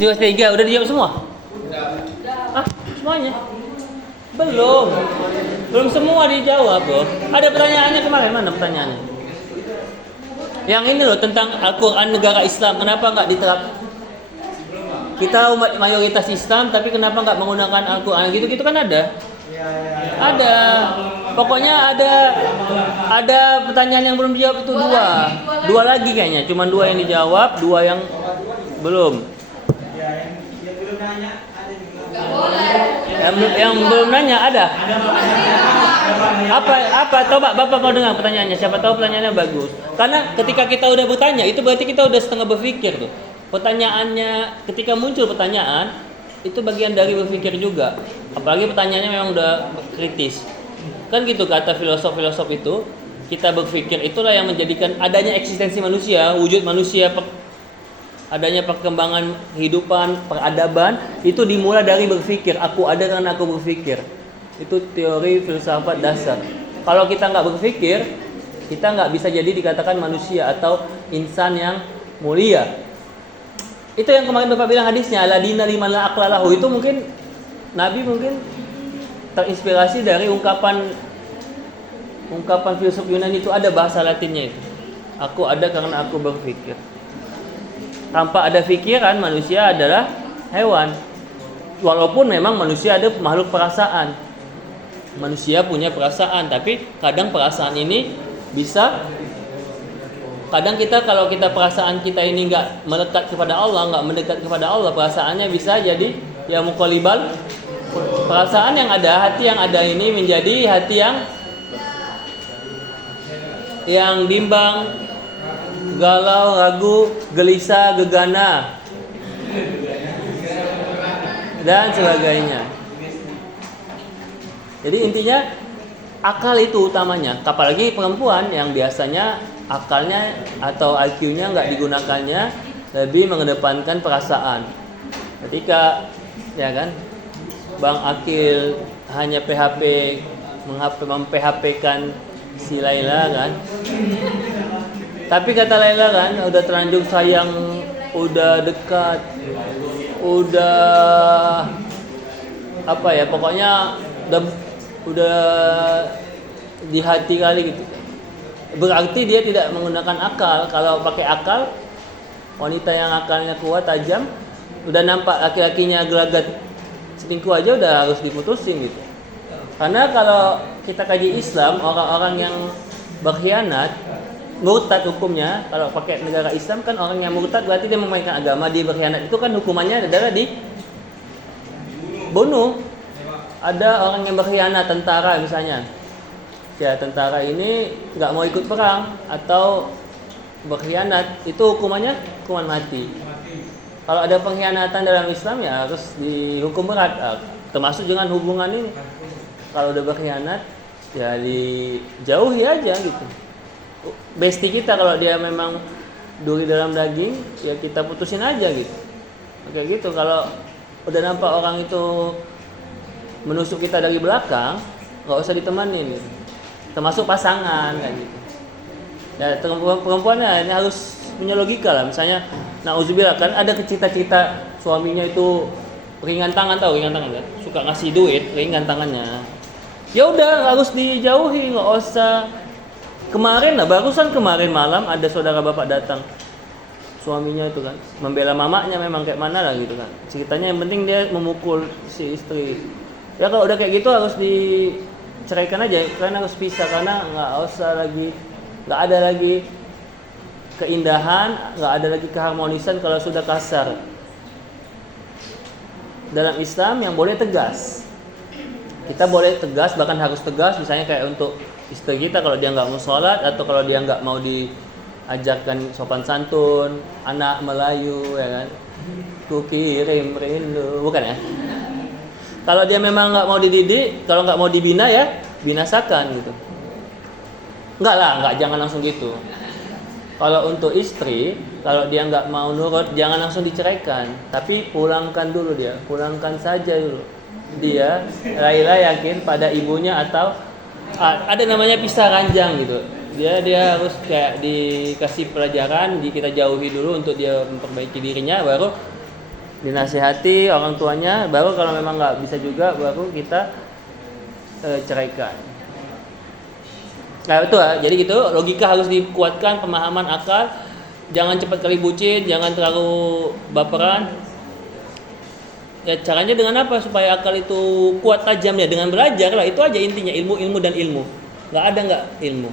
Sifat ketiga udah dijawab semua? Ah, semuanya? Belum semua dijawab loh. Ada pertanyaannya kemarin, mana pertanyaannya? Yang ini loh tentang Al-Quran negara Islam, kenapa nggak diterap? Kita umat mayoritas Islam, tapi kenapa nggak menggunakan Al-Quran? Gitu-gitu kan ada. Ada. Pokoknya ada pertanyaan yang belum dijawab itu dua lagi kayaknya. Cuma 2 yang dijawab, 2 yang belum. Yang belum nanya ada. Apa? Coba Bapak mau dengar pertanyaannya. Siapa tahu pertanyaannya bagus. Karena ketika kita udah bertanya, itu berarti kita udah setengah berpikir tuh. Pertanyaannya, ketika muncul pertanyaan, itu bagian dari berpikir juga. Apalagi pertanyaannya memang udah kritis. Kan gitu kata filosof-filosof itu, kita berpikir itulah yang menjadikan adanya eksistensi manusia, wujud manusia, adanya perkembangan kehidupan, peradaban, itu dimulai dari berpikir. Aku ada karena aku berpikir. Itu teori filsafat dasar. Kalau kita nggak berpikir, kita nggak bisa jadi dikatakan manusia atau insan yang mulia. Itu yang kemarin Bapak bilang hadisnya, aladina liman la aqlalahu. Itu mungkin Nabi terinspirasi dari ungkapan filsuf Yunani itu, ada bahasa Latinnya itu. Aku ada karena aku berpikir. Tanpa ada pikiran, manusia adalah hewan. Walaupun memang manusia ada makhluk perasaan. Manusia punya perasaan, tapi kadang perasaan ini bisa, kadang kita kalau kita perasaan kita ini nggak melekat kepada Allah, nggak mendekat kepada Allah, perasaannya bisa jadi ya muqallibal. Perasaan yang ada, hati yang ada ini menjadi hati yang bimbang, galau, ragu, gelisah, gegana, dan sebagainya. Jadi intinya akal itu utamanya. Apalagi perempuan yang biasanya akalnya atau IQ-nya nggak digunakannya, lebih mengedepankan perasaan. Ketika ya kan Bang Akil hanya mem-PHP-kan si Laila kan. Tapi kata Laila kan udah terlanjur sayang, udah dekat, udah apa ya, pokoknya udah di hati kali gitu. Berarti dia tidak menggunakan akal. Kalau pakai akal, wanita yang akalnya kuat, tajam, udah nampak laki-lakinya gelagat selingkuh aja udah harus diputusin gitu. Karena kalau kita kaji Islam, orang-orang yang berkhianat, murtad hukumnya. Kalau pakai negara Islam kan orang yang murtad berarti dia memainkan agama, dia berkhianat, itu kan hukumannya adalah dibunuh. Ada orang yang berkhianat, tentara misalnya, ya tentara ini nggak mau ikut perang atau berkhianat, itu hukumannya hukuman mati. Kalau ada pengkhianatan dalam Islam ya harus dihukum berat, termasuk dengan hubungan ini. Kalau udah berkhianat ya dijauhi aja gitu. Bestie kita kalau dia memang duri dalam daging ya kita putusin aja gitu. Kayak gitu. Kalau udah nampak orang itu menusuk kita dari belakang, nggak usah ditemanin gitu. Termasuk pasangan kayak gitu. Ya perempuannya ini harus punya logika lah. Misalnya nauzubillah kan ada cita-cita suaminya itu ringan tangan, tahu ringan tangan kan? Suka ngasih duit, ringan tangannya. Ya udah harus dijauhi, nggak usah. Barusan kemarin malam ada saudara bapak datang, suaminya itu kan membela mamanya, memang kayak mana lah gitu kan. Ceritanya yang penting dia memukul si istri. Ya kalau udah kayak gitu harus diceraikan aja, karena harus pisah, karena nggak ada lagi keindahan, nggak ada lagi keharmonisan kalau sudah kasar. Dalam Islam yang boleh tegas, kita boleh tegas, bahkan harus tegas. Misalnya kayak untuk istri kita, kalau dia nggak mau sholat atau kalau dia nggak mau diajarkan sopan santun, anak Melayu ya kan, ku kirim rindu, bukan ya? Kalau dia memang nggak mau dididik, kalau nggak mau dibina ya binasakan gitu. Jangan langsung gitu. Kalau untuk istri, kalau dia nggak mau nurut, jangan langsung diceraikan, tapi pulangkan saja dulu. Dia, Laila yakin pada ibunya atau ada namanya pisah ranjang gitu. Dia harus kayak dikasih pelajaran, kita jauhi dulu untuk dia memperbaiki dirinya, baru dinasihati orang tuanya, baru kalau memang nggak bisa juga baru kita ceraikan. Nah itu jadi gitu, logika harus dikuatkan, pemahaman akal, jangan cepat kali bucin, jangan terlalu baperan. Ya caranya dengan apa supaya akal itu kuat tajamnya? Dengan belajar lah, itu aja intinya, ilmu dan ilmu. Nggak ilmu.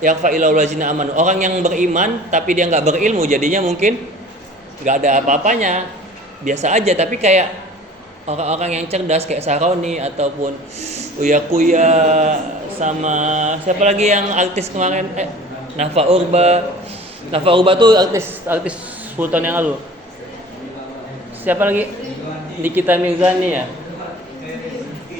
Yang fa'ilau lazina amanu, orang yang beriman tapi dia nggak berilmu, jadinya mungkin nggak ada apa-apanya, biasa aja. Tapi kayak orang-orang yang cerdas kayak Saroni ataupun Uya Kuya sama siapa lagi yang artis kemarin, Nafa Urba tuh artis Sultan yang lalu. Siapa lagi? Nikita Mirzani ya.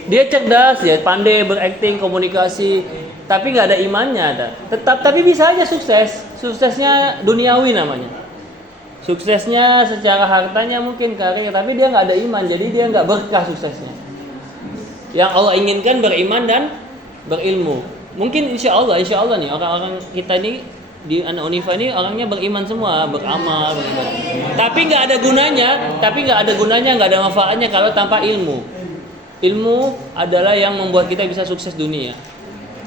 Dia cerdas ya, pandai berakting, komunikasi, tapi nggak ada imannya ada. Tapi bisa aja sukses. Suksesnya duniawi namanya. Suksesnya secara hartanya mungkin karir, tapi dia nggak ada iman, jadi dia nggak berkah suksesnya. Yang Allah inginkan beriman dan berilmu. Mungkin insya Allah nih orang-orang kita ini di anak Unifa ini orangnya beriman semua, beramal, beriman. Tapi nggak ada gunanya, nggak ada manfaatnya kalau tanpa ilmu. Ilmu adalah yang membuat kita bisa sukses dunia.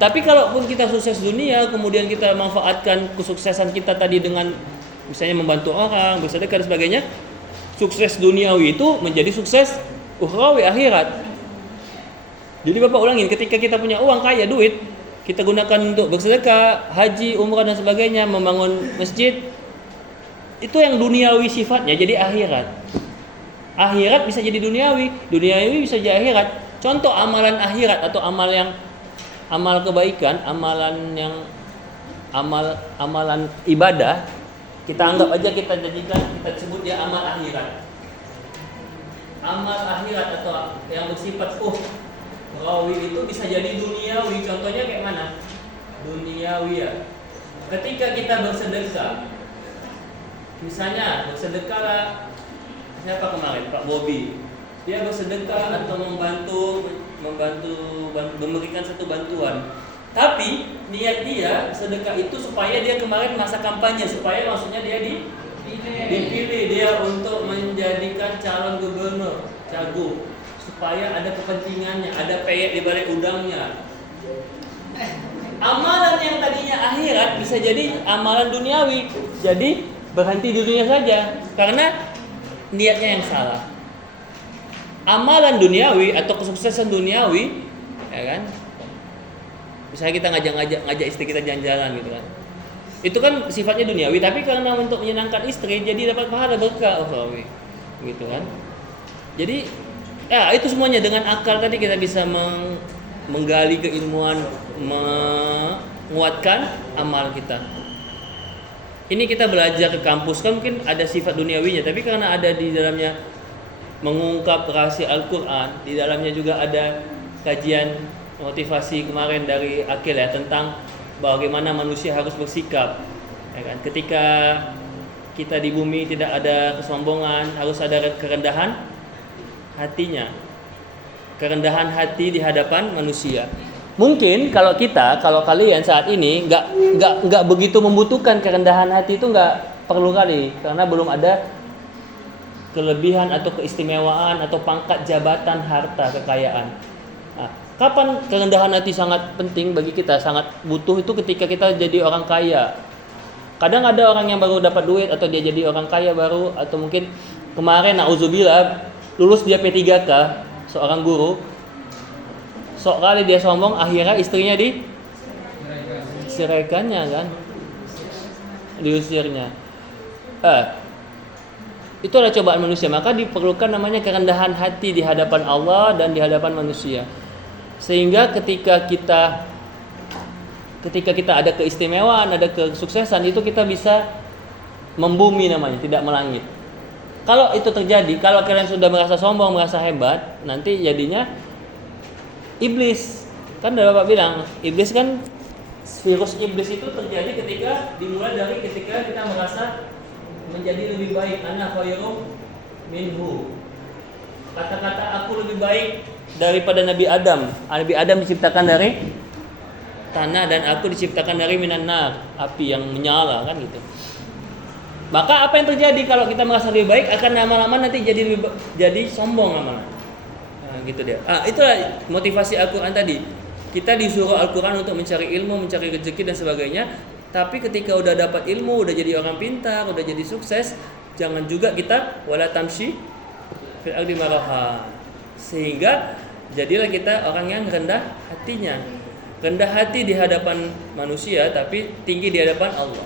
Tapi kalaupun kita sukses dunia, kemudian kita manfaatkan kesuksesan kita tadi dengan misalnya membantu orang, bersedekah dan sebagainya, sukses duniawi itu menjadi sukses ukhrawi akhirat. Jadi Bapak ulangin, ketika kita punya uang kaya, duit, kita gunakan untuk bersedekah, haji, umrah dan sebagainya, membangun masjid, itu yang duniawi sifatnya, jadi akhirat. Akhirat bisa jadi duniawi bisa jadi akhirat. Contoh amalan akhirat atau amal kebaikan, amalan ibadah, kita anggap aja kita sebut dia amal akhirat. Amal akhirat atau yang bersifat rawi itu bisa jadi duniawi. Contohnya kayak mana? Duniawi ya. Ketika kita bersedekah, misalnya bersedekahlah siapa kemarin, Pak Bobi, dia bersedekah atau membantu memberikan satu bantuan. Tapi niat dia sedekah itu supaya dia kemarin masa kampanye, supaya maksudnya dia dipilih dia untuk menjadikan calon gubernur, cagup, supaya ada kepentingannya, ada peyek di balik udangnya. Amalan yang tadinya akhirat bisa jadi amalan duniawi, jadi berhenti di dunia saja karena niatnya yang salah. Amalan duniawi atau kesuksesan duniawi, ya kan? Misalnya kita ngajak istri kita jalan-jalan gitu kan. Itu kan sifatnya duniawi, tapi karena untuk menyenangkan istri jadi dapat pahala berkah gitu kan. Jadi ya itu semuanya dengan akal tadi kita bisa menggali keilmuan, menguatkan amal kita. Ini kita belajar ke kampus kan mungkin ada sifat duniawinya, tapi karena ada di dalamnya mengungkap rahasia Al-Quran, di dalamnya juga ada kajian motivasi kemarin dari Akil ya tentang bagaimana manusia harus bersikap, ya kan? Ketika kita di bumi tidak ada kesombongan, harus ada kerendahan hatinya, kerendahan hati di hadapan manusia. Mungkin kalau kalian saat ini nggak begitu membutuhkan kerendahan hati, itu nggak perlu kali, karena belum ada kelebihan atau keistimewaan atau pangkat jabatan, harta, kekayaan. Nah, kapan kerendahan hati sangat penting bagi kita, sangat butuh itu ketika kita jadi orang kaya. Kadang ada orang yang baru dapat duit atau dia jadi orang kaya baru, atau mungkin kemarin na'udzubillah lulus dia P3K, seorang guru. Sok kali dia sombong, akhirnya istrinya diceraikannya kan, diusirnya. Itu adalah cobaan manusia. Maka diperlukan namanya kerendahan hati di hadapan Allah dan di hadapan manusia. Sehingga ketika kita ada keistimewaan, ada kesuksesan, itu kita bisa membumi namanya, tidak melangit. Kalau itu terjadi, kalau kalian sudah merasa sombong, merasa hebat, nanti jadinya iblis. Kan udah Bapak bilang, iblis kan, virus iblis itu terjadi dimulai dari ketika kita merasa menjadi lebih baik. Ana khairum minhu. Kata-kata aku lebih baik daripada Nabi Adam. Nabi Adam diciptakan dari tanah dan aku diciptakan dari minan nar, api yang menyala kan gitu. Maka apa yang terjadi kalau kita merasa lebih baik, akan lama-lama nanti jadi sombong lama-lama. Nah, gitu dia. Itulah motivasi Al-Quran tadi. Kita disuruh Al-Quran untuk mencari ilmu, mencari rezeki dan sebagainya. Tapi ketika udah dapat ilmu, udah jadi orang pintar, udah jadi sukses, jangan juga kita wala tamshi fil ardi maraha. Sehingga jadilah kita orang yang rendah hatinya. Rendah hati di hadapan manusia, tapi tinggi di hadapan Allah.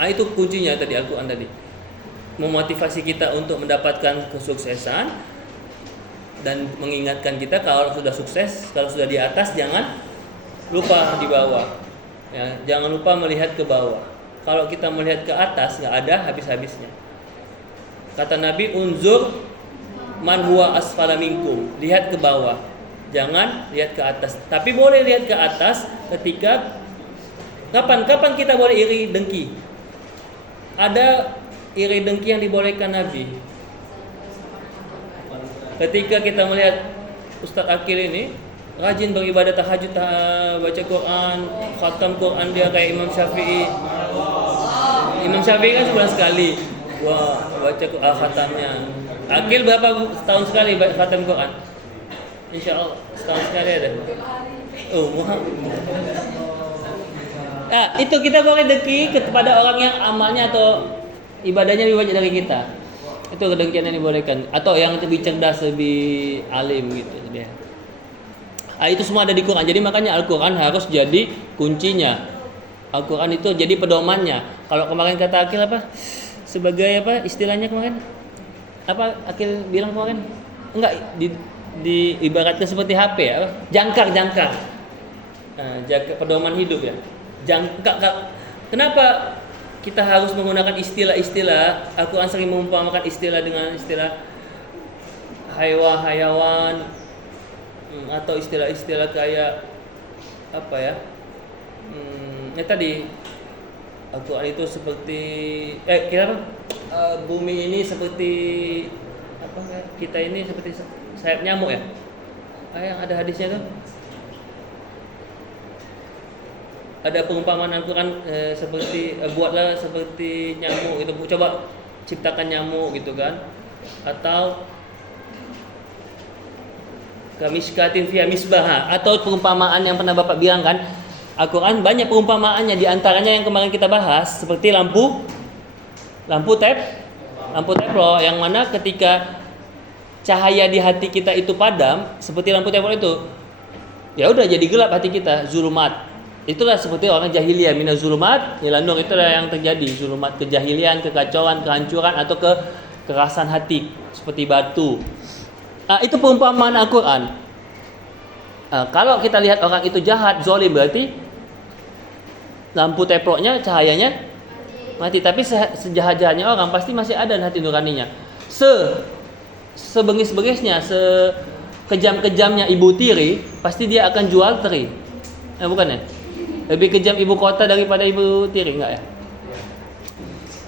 Itu kuncinya tadi Al-Quran tadi. Memotivasi kita untuk mendapatkan kesuksesan dan mengingatkan kita kalau sudah sukses, kalau sudah di atas jangan lupa di bawah. Ya, jangan lupa melihat ke bawah. Kalau kita melihat ke atas nggak ada habis-habisnya. Kata Nabi, unzur man huwa asfala minkum. Lihat ke bawah. Jangan lihat ke atas. Tapi boleh lihat ke atas ketika kapan kita boleh iri dengki? Ada iri dengki yang dibolehkan Nabi. Ketika kita melihat Ustadz Akil ini rajin beribadah tahajud, baca Quran, khatam Quran dia kayak Imam Syafi'i. Imam Syafi'i kan sebulan sekali. Wah, baca khatamnya. Akil berapa tahun sekali khatam Quran? Insya Allah setahun sekali ada. Itu kita boleh dengki kepada orang yang amalnya atau ibadahnya lebih banyak dari kita. Itu kedengkian yang dibolehkan. Atau yang lebih cerdas, lebih alim gitu dia. Itu semua ada di Quran. Jadi makanya Al-Quran harus jadi kuncinya. Al-Quran itu jadi pedomannya. Kalau kemarin kata Akil apa? Sebagai apa istilahnya kemarin? Apa Akil bilang kemarin? Enggak, di ibaratnya seperti HP ya. Jangkar. Jaga pedoman hidup ya. Kenapa kita harus menggunakan istilah-istilah? Al-Quran sering mengumpamakan istilah dengan istilah hayawan atau istilah-istilah kayak apa ya? Tadi Al-Quran itu seperti bumi ini seperti apa ya? Kita ini seperti sayap nyamuk ya? Yang ada hadisnya tuh. Ada perumpamaan Al-Quran seperti buatlah seperti nyamuk gitu. Coba ciptakan nyamuk gitu kan. Atau kamishkatin fiha misbah, atau perumpamaan yang pernah Bapak bilang kan. Al-Quran banyak perumpamaannya, di antaranya yang kemarin kita bahas seperti lampu teflon yang mana ketika cahaya di hati kita itu padam seperti lampu teflon itu, ya udah jadi gelap hati kita, zulumat. Itulah seperti orang jahiliyah, minaz zulumat ila nur, itulah yang terjadi, zulumat kejahilian, kekacauan, kehancuran atau kekerasan hati seperti batu. Itu perumpamaan Al-Quran. Kalau kita lihat orang itu jahat, zalim, berarti lampu teploknya cahayanya mati. Tapi sejahat-jahatnya orang pasti masih ada hati nuraninya. Sebengis-bengisnya, sekejam-kejamnya ibu tiri, pasti dia akan jual teri. Bukan ya? Lebih kejam ibu kota daripada ibu tiri, enggak ya?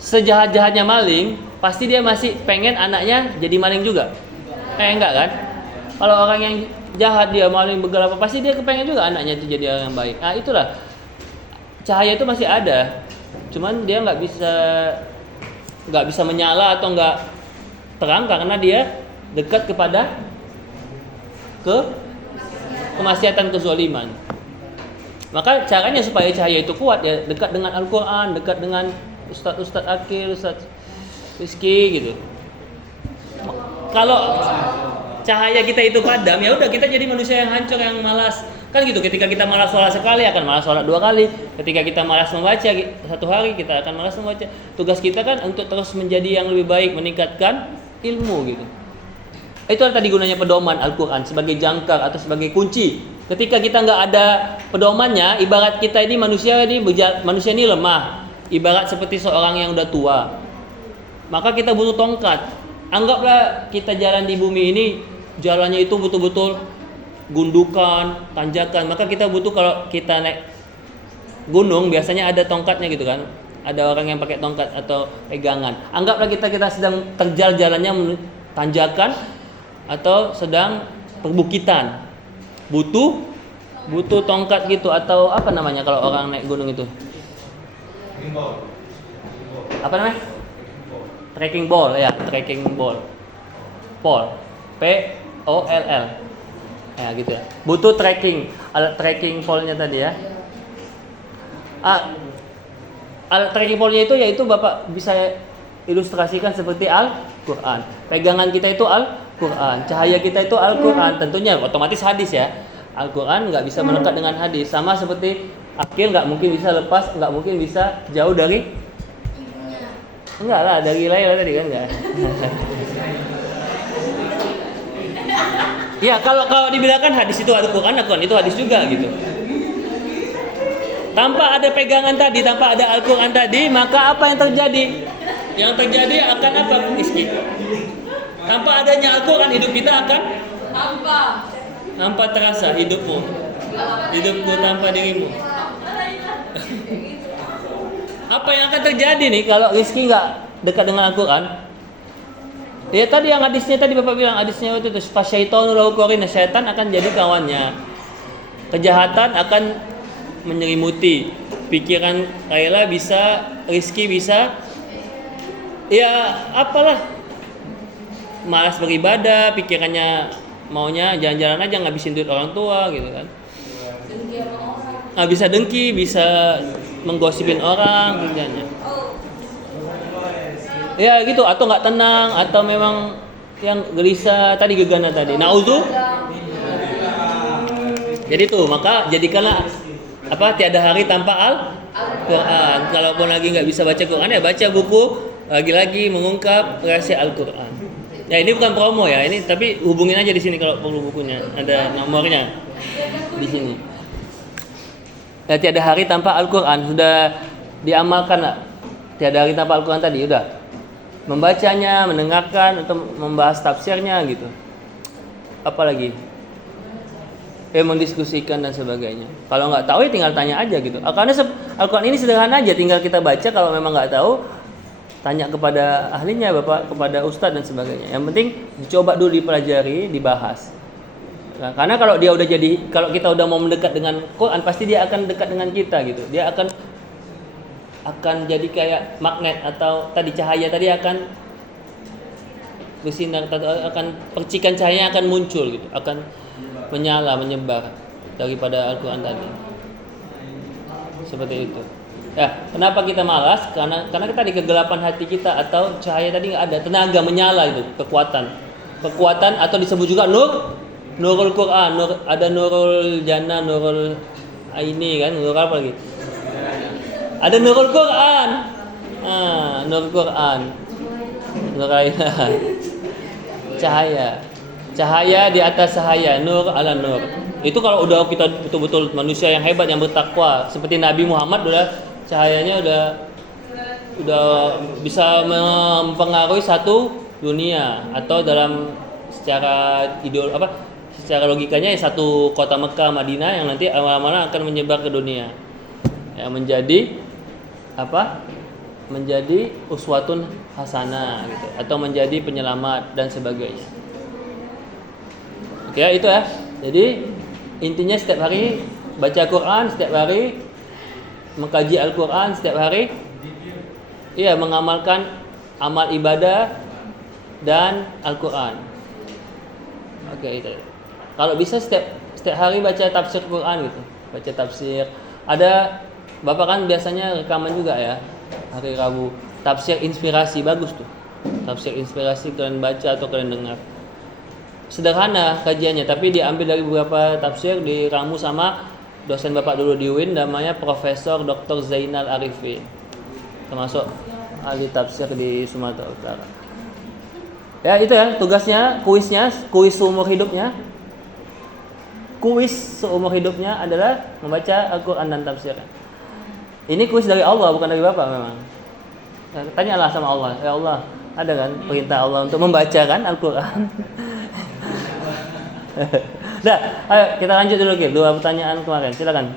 Sejahat-jahatnya maling, pasti dia masih pengen anaknya jadi maling juga. Enggak kan? Kalau orang yang jahat dia maling begal apa, pasti dia kepengen juga anaknya itu jadi orang yang baik. Itulah cahaya itu masih ada, cuman dia nggak bisa menyala atau nggak terang karena dia dekat kepada kemaksiatan, kezaliman. Maka caranya supaya cahaya itu kuat ya dekat dengan Al-Quran, dekat dengan Ustadz Akil, Ustadz Rizky gitu. Kalau cahaya kita itu padam, ya udah kita jadi manusia yang hancur, yang malas. Kan gitu, ketika kita malas sholat sekali akan malas sholat 2 kali. Ketika kita malas membaca 1 hari, kita akan malas membaca. Tugas kita kan untuk terus menjadi yang lebih baik, meningkatkan ilmu gitu. Itulah tadi gunanya pedoman Al-Quran sebagai jangkar atau sebagai kunci. Ketika kita nggak ada pedomannya, ibarat kita ini manusia ini lemah. Ibarat seperti seorang yang udah tua. Maka kita butuh tongkat. Anggaplah kita jalan di bumi ini, jalannya itu betul-betul gundukan, tanjakan. Maka kita butuh, kalau kita naik gunung biasanya ada tongkatnya gitu kan. Ada orang yang pakai tongkat atau pegangan. Anggaplah kita sedang terjal jalannya tanjakan atau sedang perbukitan. Butuh tongkat gitu, atau apa namanya kalau orang naik gunung itu? Apa namanya? Tracking ball ya, tracking ball. Pole. P O L L. Ya gitu ya. Butuh tracking, alat tracking pole-nya tadi ya. Alat tracking pole-nya itu yaitu Bapak bisa ilustrasikan seperti Al-Qur'an. Pegangan kita itu Al-Qur'an, cahaya kita itu Al-Qur'an. Tentunya otomatis hadis ya. Al-Qur'an nggak bisa melekat dengan hadis. Sama seperti akil nggak mungkin bisa lepas, nggak mungkin bisa jauh dari enggak lah, dari Laila tadi kan enggak. Ya kalau dibilangkan hadis itu Al-Qur'an, Al-Qur'an itu hadis juga gitu. Tanpa ada pegangan tadi, tanpa ada Al-Qur'an tadi, maka apa yang terjadi? Yang terjadi akan apa? Rizki. Tanpa adanya Al-Qur'an, hidup kita akan hampa terasa hidupmu. Hidupku tanpa dirimu. Apa yang akan terjadi nih kalau Rizki nggak dekat dengan Al-Quran? Ya tadi yang hadisnya tadi Bapak bilang, hadisnya itu fasyaitonu lahu qarin, syaitan akan jadi kawannya. Kejahatan akan menyelimuti pikiran Laila, bisa Rizki bisa ya apalah, malas beribadah, pikirannya maunya jalan-jalan aja ngabisin duit orang tua gitu kan. Bisa dengki, bisa menggosipin orang kerjanya. Ya gitu, atau nggak tenang, atau memang yang gelisah tadi, gegana tadi. Jadi tuh, maka jadikanlah tiada hari tanpa Al-Quran. Kalaupun lagi nggak bisa baca Quran, ya baca buku, lagi-lagi mengungkap rahasia Al-Quran. Ya ini bukan promo ya, ini tapi hubungin aja di sini kalau perlu bukunya, ada nomornya di sini. Ya, tiada hari tanpa Al-Quran, sudah diamalkan lah. Tiada hari tanpa Al-Quran tadi, udah membacanya, mendengarkan, atau membahas tafsirnya gitu. Apalagi mendiskusikan dan sebagainya. Kalau nggak tahu ya tinggal tanya aja gitu. Karena Al-Quran ini sederhana aja, tinggal kita baca. Kalau memang nggak tahu, tanya kepada ahlinya, Bapak, kepada ustadz dan sebagainya. Yang penting dicoba dulu, dipelajari, dibahas. Nah, karena kalau kita udah mau mendekat dengan Quran, pasti dia akan dekat dengan kita gitu. Dia akan jadi kayak magnet, atau tadi cahaya tadi akan bersinar, akan percikan cahayanya akan muncul gitu, akan menyala, menyebar daripada Al-Quran tadi. Seperti itu. Ya, kenapa kita malas? Karena kita di kegelapan hati kita, atau cahaya tadi nggak ada, tenaga menyala itu, kekuatan atau disebut juga Nurul Quran, ada Nurul Jannah, Nurul ini kan, Nurul apa lagi? Ada Nurul Quran. Nurul Quran. Nur cahaya di atas cahaya, nur ala nur. Itu kalau udah kita betul-betul manusia yang hebat, yang bertakwa seperti Nabi Muhammad, udah cahayanya udah bisa mempengaruhi satu dunia, atau dalam secara secara logikanya satu kota Mekah, Madinah yang nanti lama-lama akan menyebar ke dunia. Ya, menjadi uswatun hasanah gitu, atau menjadi penyelamat dan sebagainya. Oke, itu ya. Jadi intinya setiap hari baca Quran, setiap hari mengkaji Al-Quran, setiap hari mengamalkan amal ibadah dan Al-Quran. Oke, itu. Kalau bisa setiap hari baca tafsir Quran gitu, baca tafsir. Ada Bapak kan biasanya rekaman juga ya, hari Rabu. Tafsir inspirasi, bagus tuh. Tafsir inspirasi kalian baca atau kalian dengar. Sederhana kajiannya, tapi diambil dari beberapa tafsir, diramu sama dosen Bapak dulu di UIN, namanya Profesor Dr. Zainal Arifin. Termasuk ahli tafsir di Sumatera Utara. Ya itu ya tugasnya, kuis seumur hidupnya. Kuis seumur hidupnya adalah membaca Al-Quran dan tafsirnya. Ini kuis dari Allah, bukan dari Bapak memang. Tanyalah sama Allah, ya Allah, ada kan perintah Allah untuk membaca kan Al-Quran? Nah, ayo kita lanjut dulu, dua pertanyaan kemarin, silakan.